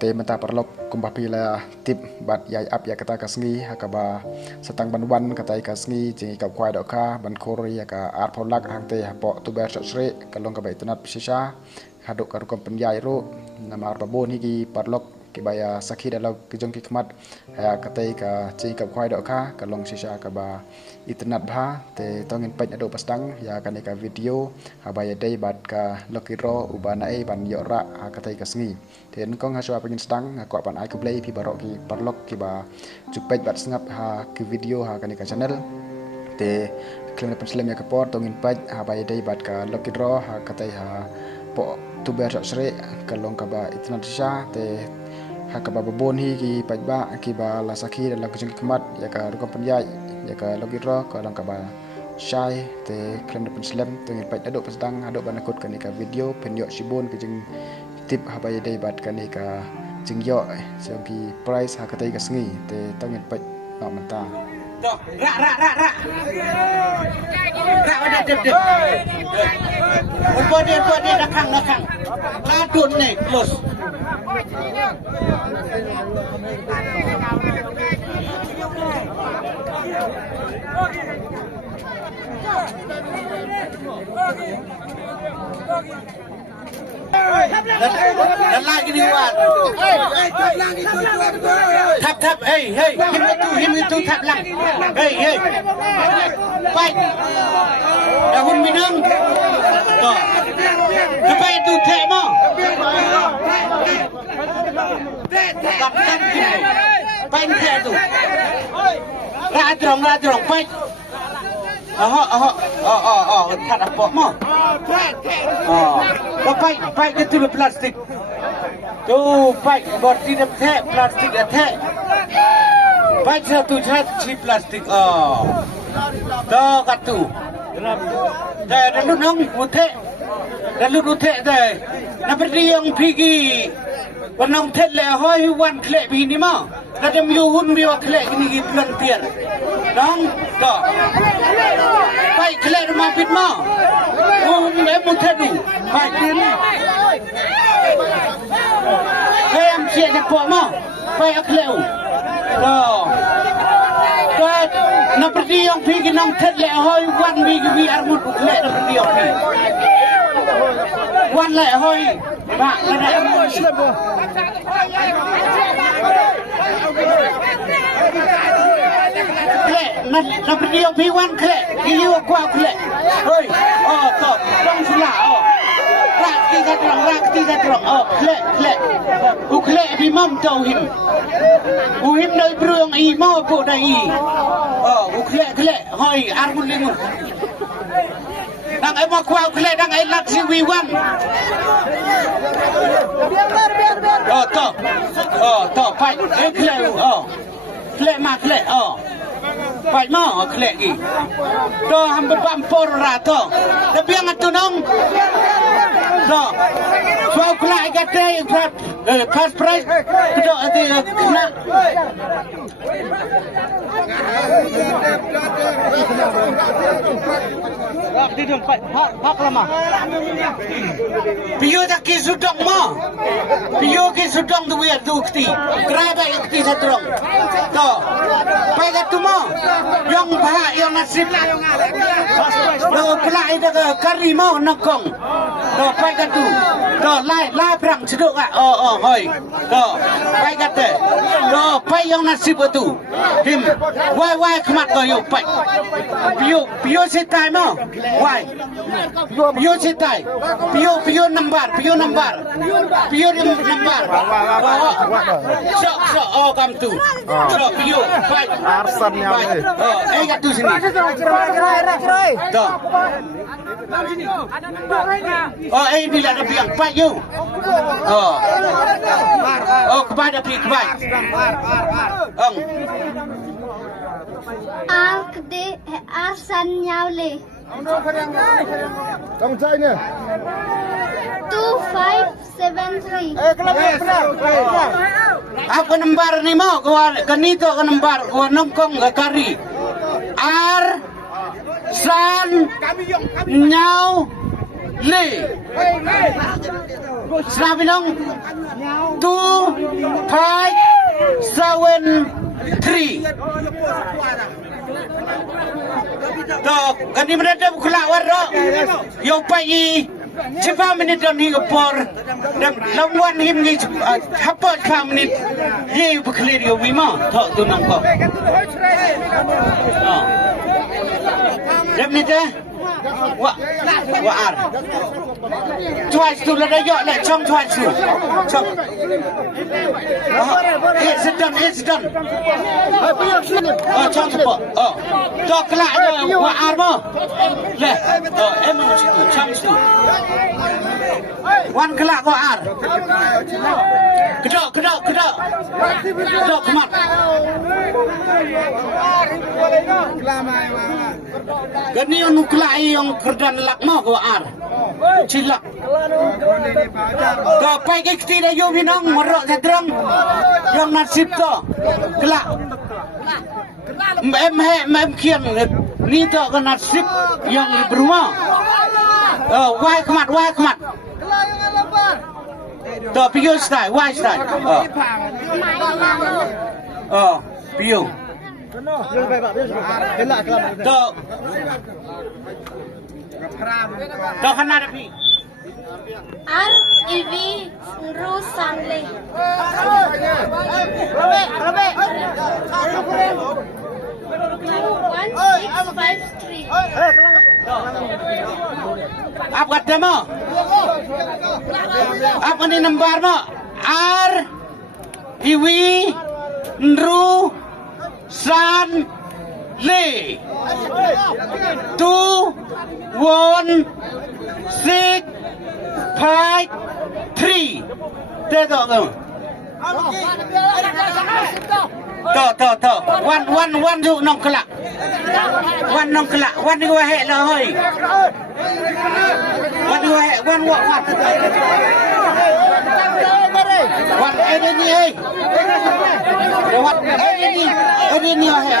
te menta perlok kumpapila tip bat yai ap ya kata kasngi hakaba setang banwan kata kasngi jingi kap kwai doka ban kori ya ka ar polak hang te hapo tu ber sre kalong ka bai tenat pisisa haduk karukom penjai ro nama arbabon higi perlok kibaya sakhi dalau kijong kikmat ya katai ka jingi kap kwai doka kalong sisa ka ba internet bha te tongin pai ado pastang ya kanika video habaya dei bat ka lokiro ubana e ban yora katai kasngi ten kong haswa pengin stang ko pan ai ku play pi barok ki parlok ki ba chupet bat sngap ha ki video ha kanika channel te klem pen slem ya kapor tongin pai habaya dei bat ka lokiro ha katai ha po tuber sre kalong ka ba internet sha te hakaba babon hi ki pajba ki ba la sakhi dalam kijong kikmat ya ka rukom penjai ya ka logiro ka lang ka ba syai te klem depan slam tengin paj aduk pasdang aduk banakut kanika video penyo sibon kijing tip habaya dei bat kanika jingyo segi price ha katai ka sengi te tengin paj nak menta rak ada dep buat dia nakang ladun ni close dan lagi ni wan tap hey him itu tap lang hey baik dahun minang toh supaya itu tek mo kapten kini baik tek tu radrong baik tak apa mo baik itu plastik tu baik buat tidak tek plastik tek baik satu si plastik dah katu dah lu nong utek dah lu utek dah nak pergi yang pergi penong tek le hoi wan klek begini mah dah dem yuhun biwa klek ini pelantier nong dah baik klek rumah pit mah mutet tu baik ni am siap cepat mah baik klek dah nak pergi yang pergi nong tek le hoi wan bi armut klek nak pergi yang pergi wan le hoi bak ada klek nak pergi yang pergi wan klek ini kuat klek hoi top dong sila rak tiga terang klek klek bi mam tau him noi bruang i mau po dai klek hoi armun lingun dang ai mau kuat klek dang ai lat si wi wan to pai klek ma klek pai ma klek gi to hampir pampor ra to tapi yang atu nong to kau klek kate pas price kedok ati kena Tidak pak lama. Pio tak kisudong mo. Pio kisudong tu biar tu kti. Kerana kti satrong. To. Pada tu mo. Yang bah yang nasib. Lo kelai dah kari mo nakong. To pada tu. To lai perang seduk ah. Hoi. To. Pada tu. To pai yang nasib tu. Him. Wai kemat ko yo pai. Pio setai mo. Why? Pio cetai. Pio nambar. Sok. Kam tu. Sok pio. Baik. Arsan yang ni. Kat tu sini. Dah. Bila ada biang baik you. Kepada pi baik. Arsan Nyawle. Kamu caknya? 2573. Apa nomor ni mau? Kanito ke nomor? Nongkong ke kari. Arsan Nyawle. Sabi nong 2 to kan ni berada bukan warok yo pai cepat menit dan hingga por dan lawan him ni cepat kam menit ye berkelir yo wima tak tu nampak jam ni teh wa ar twice tu lah yo lah chong twice tu chong it's done chong cepat to kelak wa ar mo leh em mau situ chong situ wan kelak wa ar kedok kemat gani anu kelak yang kerdan lak mo wa ar cilak to pai ke kita yo binang merok sadrang yang nasib to kelak em kian ni to ke nasib yang berumah wai kemat to piu style wai style piu to khana pi REV Rusanle. Rabe. 1653. Apa kata mo? Apa ni nombor mo? REV Rusanle. 21653 thế rồi không? To one dụ nông kelak one đi qua hệ là hơi one đi qua hệ one ini ơi what ini hệ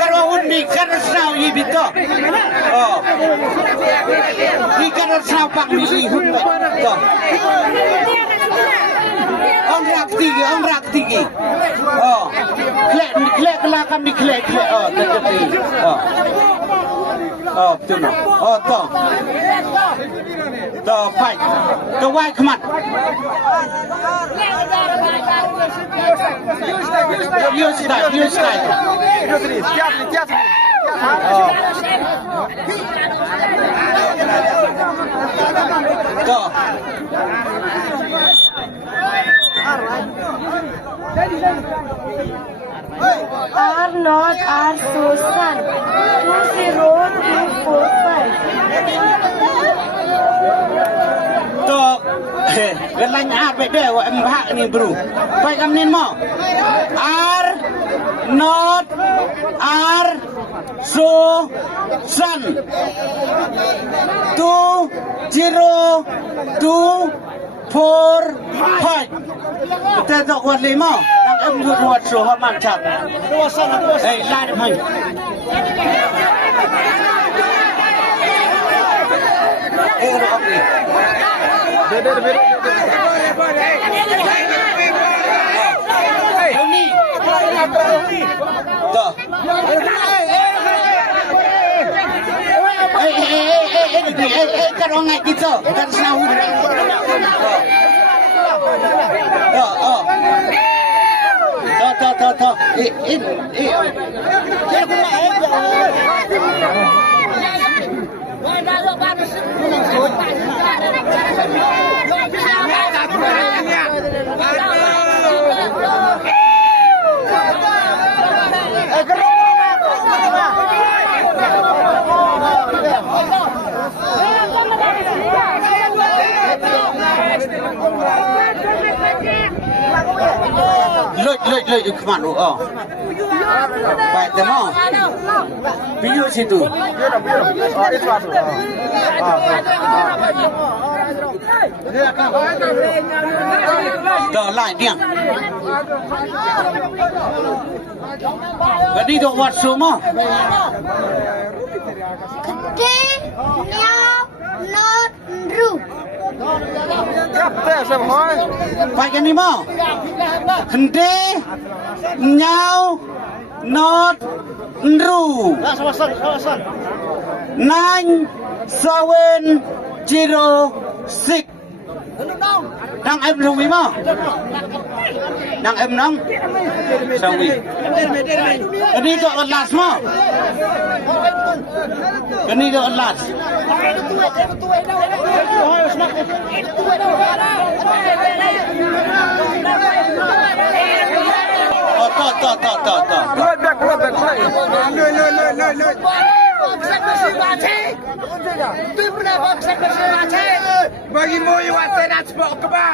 kalau undi kan sao y bito di kan sao pak di hun to ông rak tigi kle kelakan di kle tetapi tu no to pai to wai kemat Use that. Go. R not R Susan 20245. To gần lành áp vậy để em hạ ni bro. Phải cầm nên mò. R not R Susan 20245. Kita tak kuat lima. Yang em kuat suha mantap. Lai được mình. Rồi ok. Beda. Ini. Tuh. Kan orang kita kan sahu. To. Loj kemana? Baik demo. Video situ. Đó lại điểm. Và đi độ hoạt số mà. Gede, nyau, not, ru. Te sem hoi. Phải cái này mà. Hende, nhau, not, ru. 976 đang em đồng ý mà đang em nóng sao đi cái đi cho lát mà cái đi cho lát to Lôi back. Lôi. Bagi mo yung atin mo ka ba?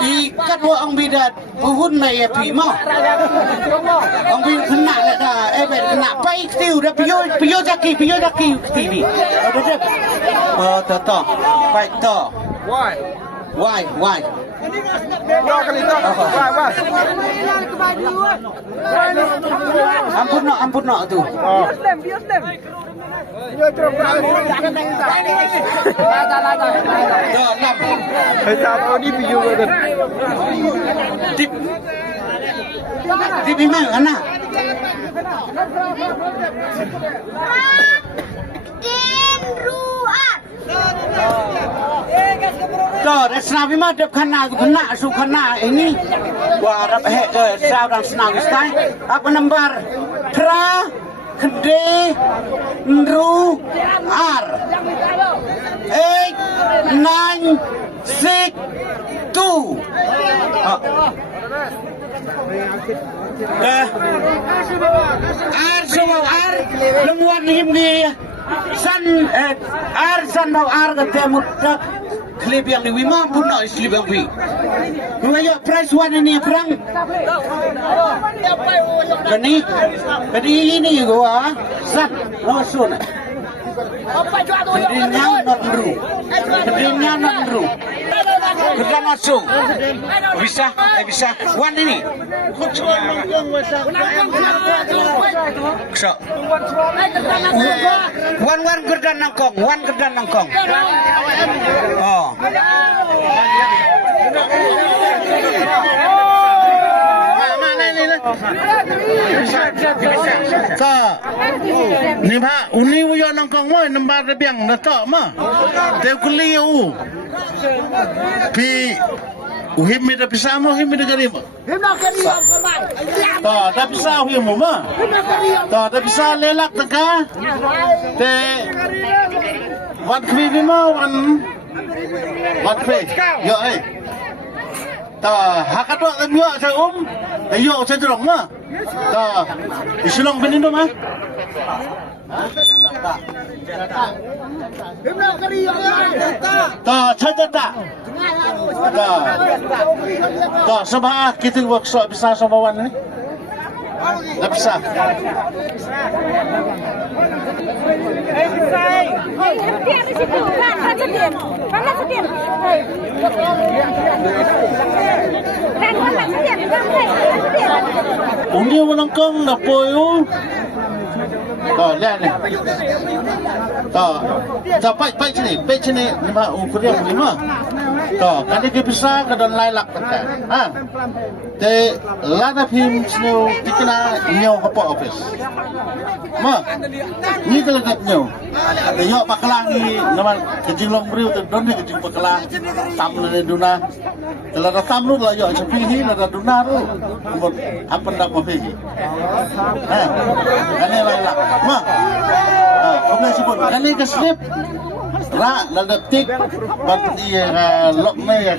ikat wa ang bidat puhun na ya pima ang bid kena la da ebet kena pai tiu da piyo jaki tibi ada to pai to why Yo kalito. Why? ampun no tu Hey, tao đi piu rồi. di bimang ana Den, ruat. to da snawi ma dep khana su khana ini wa rap he ke saw dan snawi stai apa number tra khde ru ar 8 9 6 2 ar semua ar lengwan himni san san bau ar ke temut klip yang di Wima pun nak slip yang pi. Nuayo price one ini perang. Kani ini gua san langsung. Kedingnya non ru. Kita langsung. Bisa. One ini. So. One gerdan nangkong. Oh. Sa ni ba uni wo yo nang kong mo number de biang na to ma te kuli u pi uhim mi da pisa mo him mi da gari mo to da pisa him mo ma to da pisa lelak ta ka te wat kwi bi mo wat kwi yo ai ta hakatwa yo sa ayo sa drong ma ta isulong binindo ma ta chajata ta sabah kita workshop bisa samawan ni bisa undi walang kong na poyo to lihat ni to pai sini lima ukuran lima to kan dia bisa ke dan lailak tak ha te lada phim snow tikna nyo kapo office ma ni kalau tak nyo te yo paklang ni naman kejilong briu te don ni kejing paklang tam le duna kalau dah tam lu lah yo sepi hi lah duna ru apa ndak mau pergi ha kan lailak ma kemudian sebut kan ni ke slip ra là được tích và thì lộng này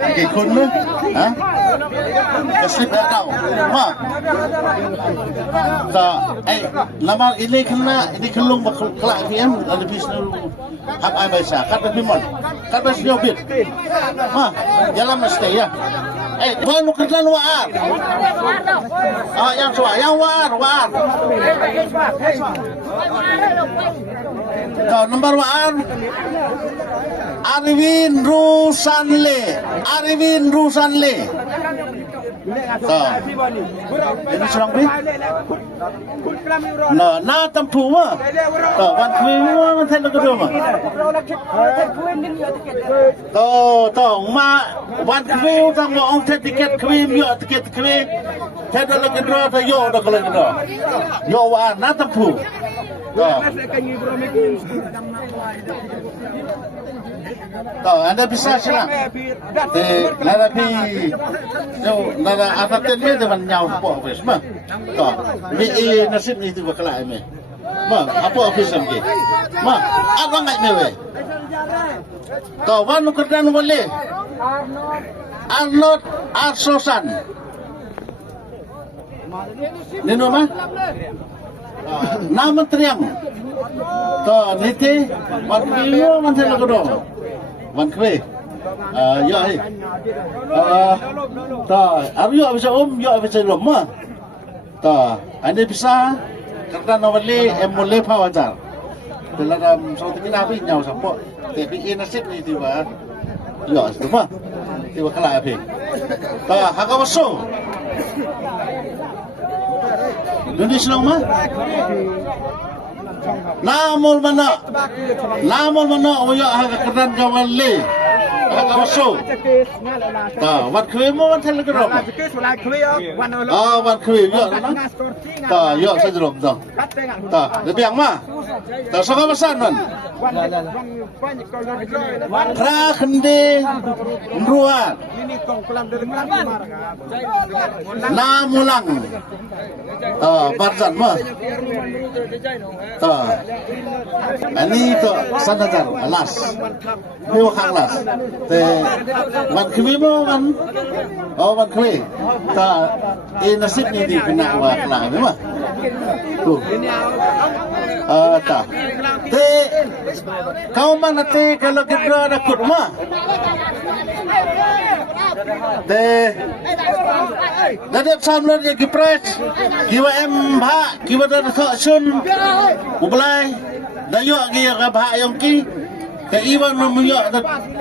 cái khôn nữa hả cái ship đã đầu mà ấy làm mà ini kan lung bak kelak PM ada bisnis hak ai baisa kata bimon kata sio bit ma jalan mesti ya baru kedan waar yang waar to number 1 Arwin Rusanle to ini serang pi na tampu ma to wan kwi ma then ko do ma to ma wan kwi tang mo ong tiket kwi yo tiket kwi then lo ke do ta yo do ko le do yo wa na tampu to anda bisa silang lara pi yo lara ataten me de ban nyau po office ma to mi nasib ni tu bakala me ma apa office am ke ma apa ngai me we to wan kerdan boleh Arnold Arsosan nino ma nama teriang to niti wan kwi man then ko do wan kwi yo ai to aryo bisa yo bisa lom ma to ane bisa kerana nawali emole pawajar dalam suatu kita api nyau sapo tapi nasib ni tiba yo itu mah tiba kala api to hakawaso Indonesia mah Namul mana oyo aga keran kawali aga waso ta wat kwe mo wan thel ko wat kwe yo ta yo sa jrom ta de biang ma ta so ka masan man pra khende ruat namulang barzan ma ta ani to sanajar alas ni khang las te wan kwi mo wan wan kwi ta nasib ni di kena wa kala ni ma tu ta te kau mana te kalau kita ada kurma te dadap samlar je kipres kiwa bha kiwa da sun ublai dayo gi ga bha yong ki ke iwan mo yo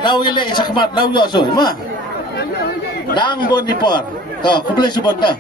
daw ile sakmat daw yo so ma dang bon di por to kuble subon ta